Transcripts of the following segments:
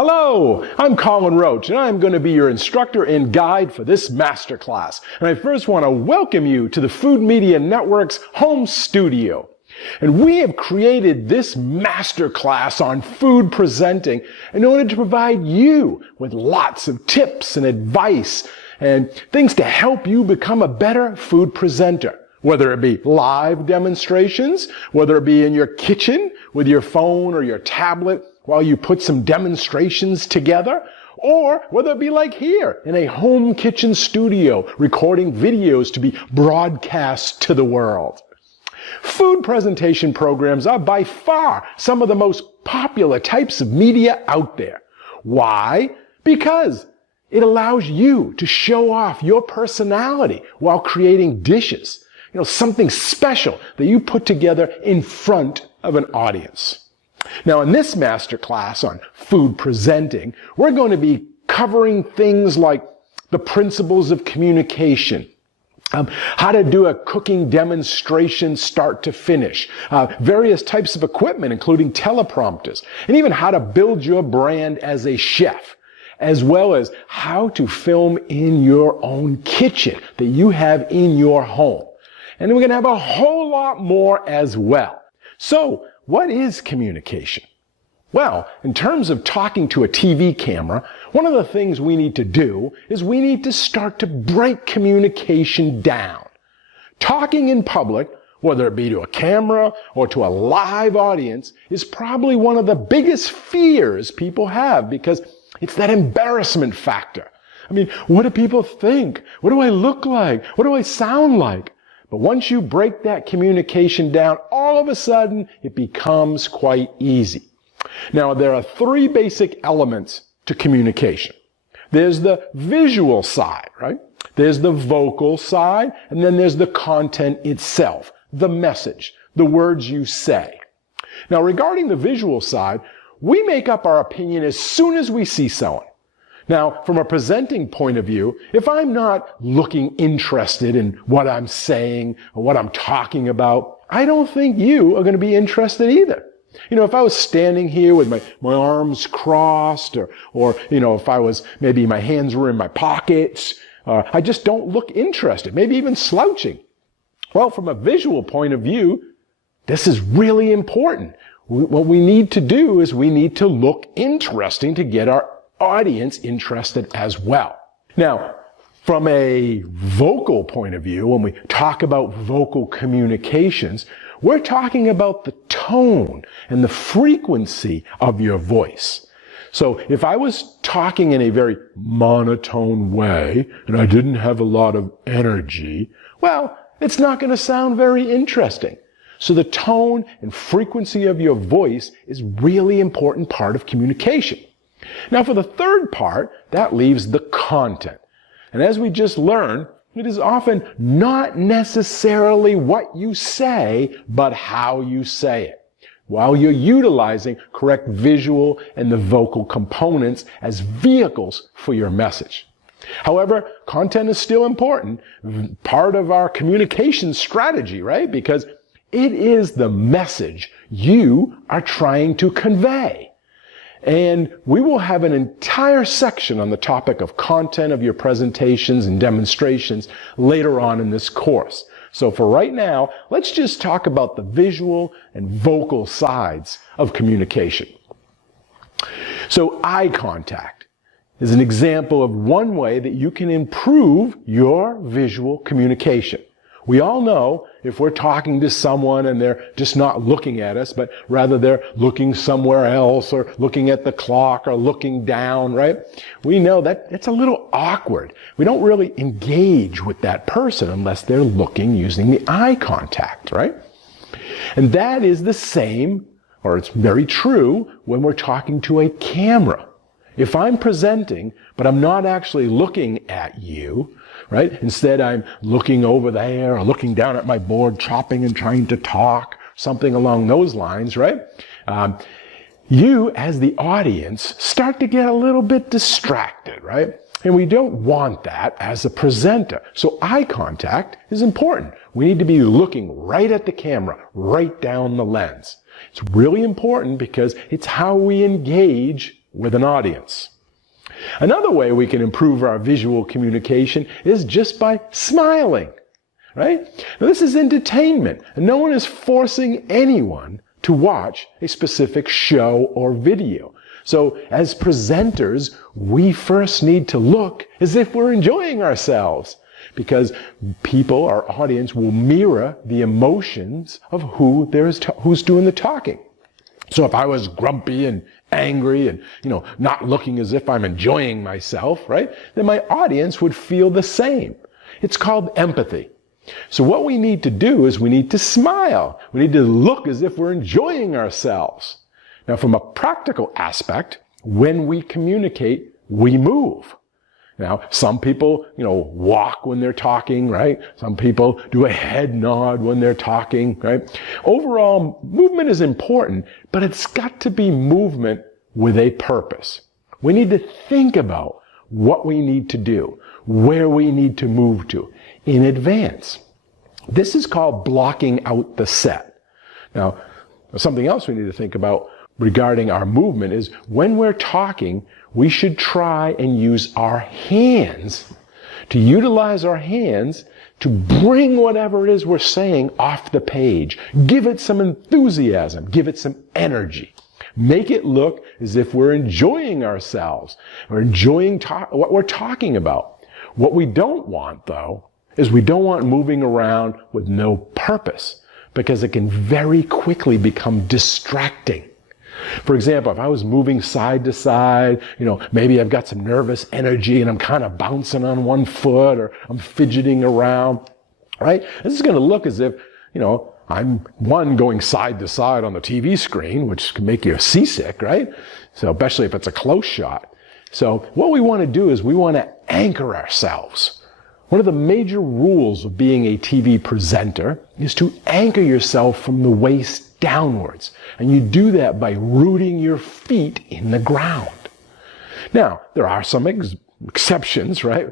Hello, I'm Colin Roche, and I'm going to be your instructor and guide for this masterclass. And I first want to welcome you to the Food Media Network's home studio. And we have created this masterclass on food presenting in order to provide you with lots of tips and advice and things to help you become a better food presenter. Whether it be live demonstrations, whether it be in your kitchen with your phone or your tablet while you put some demonstrations together, or whether it be like here in a home kitchen studio recording videos to be broadcast to the world. Food presentation programs are by far some of the most popular types of media out there. Why? Because it allows you to show off your personality while creating dishes. Something special that you put together in front of an audience. Now, in this masterclass on food presenting, we're going to be covering things like the principles of communication, how to do a cooking demonstration start to finish, various types of equipment, including teleprompters, and even how to build your brand as a chef, as well as how to film in your own kitchen that you have in your home. And we're going to have a whole lot more as well. So, what is communication? Well, in terms of talking to a TV camera, one of the things we need to do is we need to start to break communication down. Talking in public, whether it be to a camera or to a live audience, is probably one of the biggest fears people have because it's that embarrassment factor. What do people think? What do I look like? What do I sound like? But once you break that communication down, all of a sudden, it becomes quite easy. Now, there are three basic elements to communication. There's the visual side, right? There's the vocal side, and then there's the content itself, the message, the words you say. Now, regarding the visual side, we make up our opinion as soon as we see someone. Now, from a presenting point of view, if I'm not looking interested in what I'm saying or what I'm talking about, I don't think you are going to be interested either. If I was standing here with my arms crossed or if I was, maybe my hands were in my pockets, I just don't look interested, maybe even slouching. Well, from a visual point of view, this is really important. What we need to do is we need to look interesting to get our audience interested as well. Now, from a vocal point of view, when we talk about vocal communications, we're talking about the tone and the frequency of your voice. So if I was talking in a very monotone way and I didn't have a lot of energy, well, it's not going to sound very interesting. So the tone and frequency of your voice is really important part of communication. Now, for the third part, that leaves the content. And as we just learned, it is often not necessarily what you say, but how you say it, while you're utilizing correct visual and the vocal components as vehicles for your message. However, content is still important, part of our communication strategy, right? Because it is the message you are trying to convey. And we will have an entire section on the topic of content of your presentations and demonstrations later on in this course. So for right now, let's just talk about the visual and vocal sides of communication. So eye contact is an example of one way that you can improve your visual communication. We all know if we're talking to someone and they're just not looking at us, but rather they're looking somewhere else or looking at the clock or looking down, right? We know that it's a little awkward. We don't really engage with that person unless they're looking using the eye contact, right? And that is the same, or it's very true, when we're talking to a camera. If I'm presenting, but I'm not actually looking at you, right? Instead, I'm looking over there or looking down at my board, chopping and trying to talk, something along those lines, right? You, as the audience, start to get a little bit distracted, right? And we don't want that as a presenter. So eye contact is important. We need to be looking right at the camera, right down the lens. It's really important because it's how we engage with an audience. Another way we can improve our visual communication is just by smiling, right? Now, this is entertainment, and no one is forcing anyone to watch a specific show or video. So as presenters, we first need to look as if we're enjoying ourselves, because people, our audience, will mirror the emotions of who's doing the talking. So if I was grumpy and angry and, not looking as if I'm enjoying myself, right, then my audience would feel the same. It's called empathy. So what we need to do is we need to smile. We need to look as if we're enjoying ourselves. Now, from a practical aspect, when we communicate, we move. Now, some people, walk when they're talking, right? Some people do a head nod when they're talking, right? Overall, movement is important, but it's got to be movement with a purpose. We need to think about what we need to do, where we need to move to in advance. This is called blocking out the set. Now, something else we need to think about regarding our movement is when we're talking, we should try and use our hands, to utilize our hands to bring whatever it is we're saying off the page. Give it some enthusiasm. Give it some energy. Make it look as if we're enjoying ourselves. We're enjoying what we're talking about. What we don't want, though, is we don't want moving around with no purpose, because it can very quickly become distracting. For example, if I was moving side to side, maybe I've got some nervous energy and I'm kind of bouncing on one foot or I'm fidgeting around, right? This is going to look as if, I'm going side to side on the TV screen, which can make you seasick, right? So especially if it's a close shot. So what we want to do is we want to anchor ourselves. One of the major rules of being a TV presenter is to anchor yourself from the waist downwards. And you do that by rooting your feet in the ground. Now, there are some exceptions, right?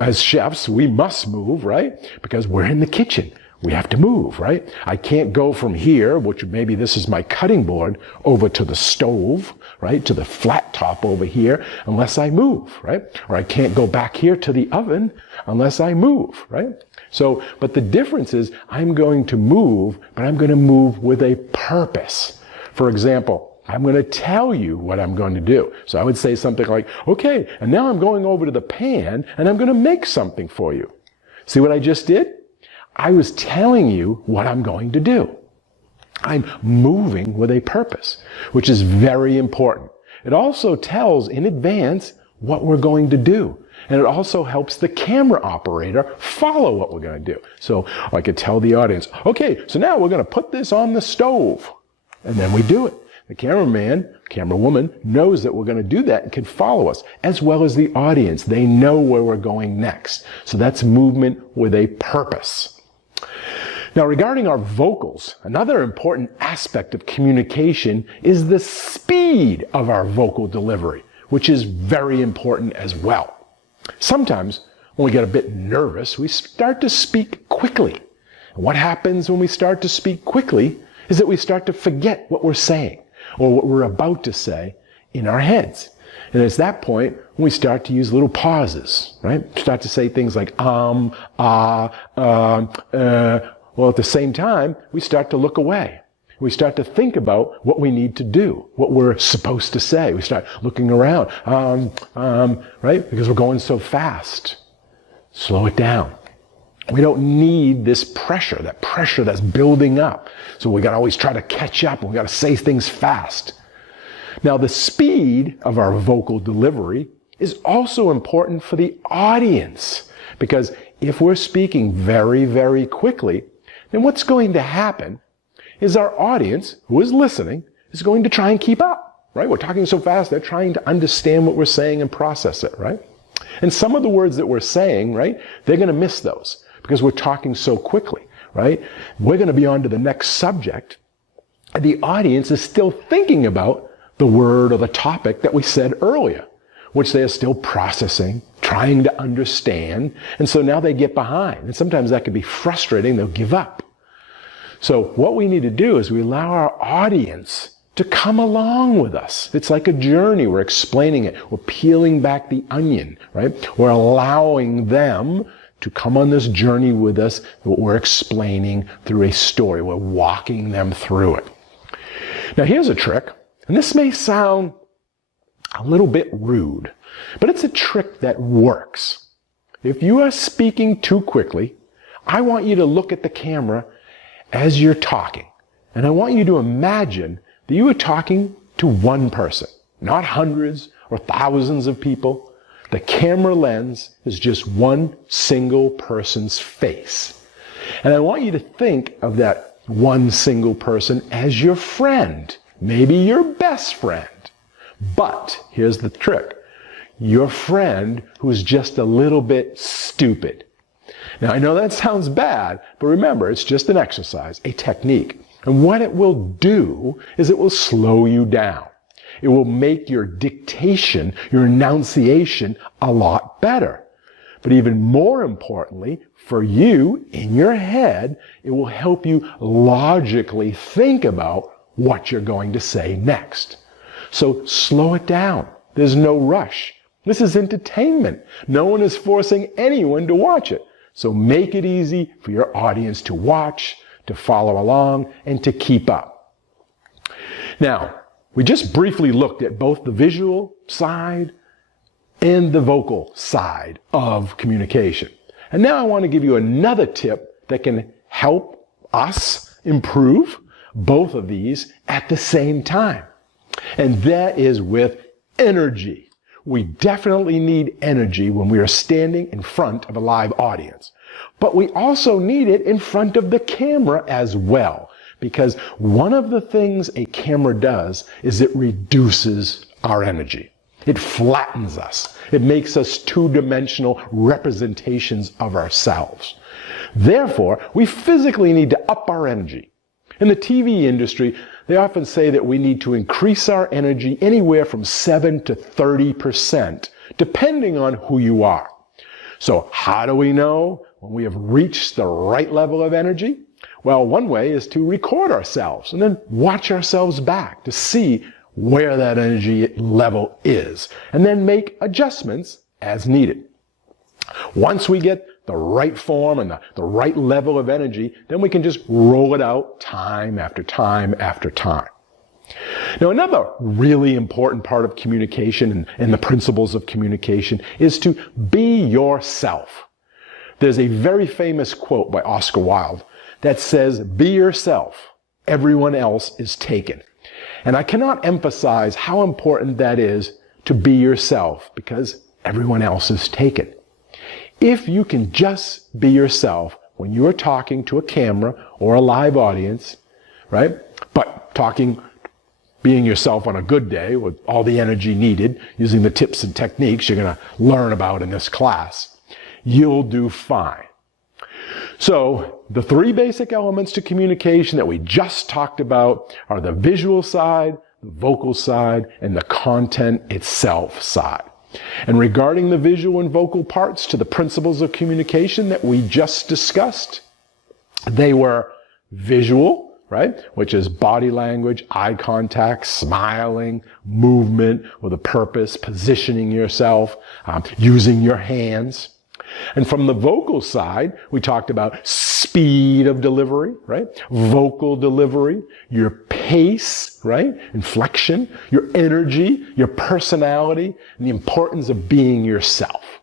As chefs, we must move, right? Because we're in the kitchen. We have to move, right? I can't go from here, which maybe this is my cutting board, over to the stove, right? To the flat top over here, unless I move, right? Or I can't go back here to the oven unless I move, right? So, but the difference is I'm going to move, but I'm going to move with a purpose. For example, I'm going to tell you what I'm going to do. So I would say something like, okay, and now I'm going over to the pan and I'm going to make something for you. See what I just did? I was telling you what I'm going to do. I'm moving with a purpose, which is very important. It also tells in advance what we're going to do. And it also helps the camera operator follow what we're going to do. So I could tell the audience, okay, so now we're going to put this on the stove. And then we do it. The cameraman, camerawoman knows that we're going to do that and can follow us, as well as the audience. They know where we're going next. So that's movement with a purpose. Now, regarding our vocals, another important aspect of communication is the speed of our vocal delivery, which is very important as well. Sometimes, when we get a bit nervous, we start to speak quickly. And what happens when we start to speak quickly is that we start to forget what we're saying or what we're about to say in our heads. And it's that point when we start to use little pauses, right? Start to say things like well, at the same time, we start to look away. We start to think about what we need to do, what we're supposed to say. We start looking around, right? Because we're going so fast. Slow it down. We don't need this pressure, that pressure that's building up. So we got to always try to catch up and we got to say things fast. Now, the speed of our vocal delivery is also important for the audience, because if we're speaking very, very quickly, then what's going to happen is our audience, who is listening, is going to try and keep up, right? We're talking so fast, they're trying to understand what we're saying and process it, right? And some of the words that we're saying, right, they're going to miss those because we're talking so quickly, right? We're going to be on to the next subject, and the audience is still thinking about the word or the topic that we said earlier, which they are still processing, trying to understand, and so now they get behind. And sometimes that can be frustrating, they'll give up. So what we need to do is we allow our audience to come along with us. It's like a journey. We're explaining it. We're peeling back the onion, right? We're allowing them to come on this journey with us that we're explaining through a story. We're walking them through it. Now here's a trick, and this may sound a little bit rude, but it's a trick that works. If you are speaking too quickly, I want you to look at the camera as you're talking. And I want you to imagine that you are talking to one person, not hundreds or thousands of people. The camera lens is just one single person's face. And I want you to think of that one single person as your friend, maybe your best friend. But here's the trick. Your friend who's just a little bit stupid. Now, I know that sounds bad, but remember, it's just an exercise, a technique. And what it will do is it will slow you down. It will make your dictation, your enunciation, a lot better. But even more importantly, for you, in your head, it will help you logically think about what you're going to say next. So slow it down. There's no rush. This is entertainment. No one is forcing anyone to watch it. So make it easy for your audience to watch, to follow along, and to keep up. Now, we just briefly looked at both the visual side and the vocal side of communication. And now I want to give you another tip that can help us improve both of these at the same time. And that is with energy. We definitely need energy when we are standing in front of a live audience. But we also need it in front of the camera as well. Because one of the things a camera does is it reduces our energy. It flattens us. It makes us two-dimensional representations of ourselves. Therefore, we physically need to up our energy. In the TV industry, they often say that we need to increase our energy anywhere from 7 to 30%, depending on who you are. So how do we know when we have reached the right level of energy? Well, one way is to record ourselves and then watch ourselves back to see where that energy level is, and then make adjustments as needed. Once we get the right form and the right level of energy, then we can just roll it out time after time after time. Now, another really important part of communication and the principles of communication is to be yourself. There's a very famous quote by Oscar Wilde that says, "Be yourself. Everyone else is taken." And I cannot emphasize how important that is to be yourself, because everyone else is taken. If you can just be yourself when you are talking to a camera or a live audience, right? But being yourself on a good day with all the energy needed, using the tips and techniques you're going to learn about in this class, you'll do fine. So the three basic elements to communication that we just talked about are the visual side, the vocal side, and the content itself side. And regarding the visual and vocal parts to the principles of communication that we just discussed, they were visual, right? Which is body language, eye contact, smiling, movement with a purpose, positioning yourself, using your hands. And from the vocal side, we talked about speed of delivery, right? Vocal delivery, your pace, right? Inflection, your energy, your personality, and the importance of being yourself.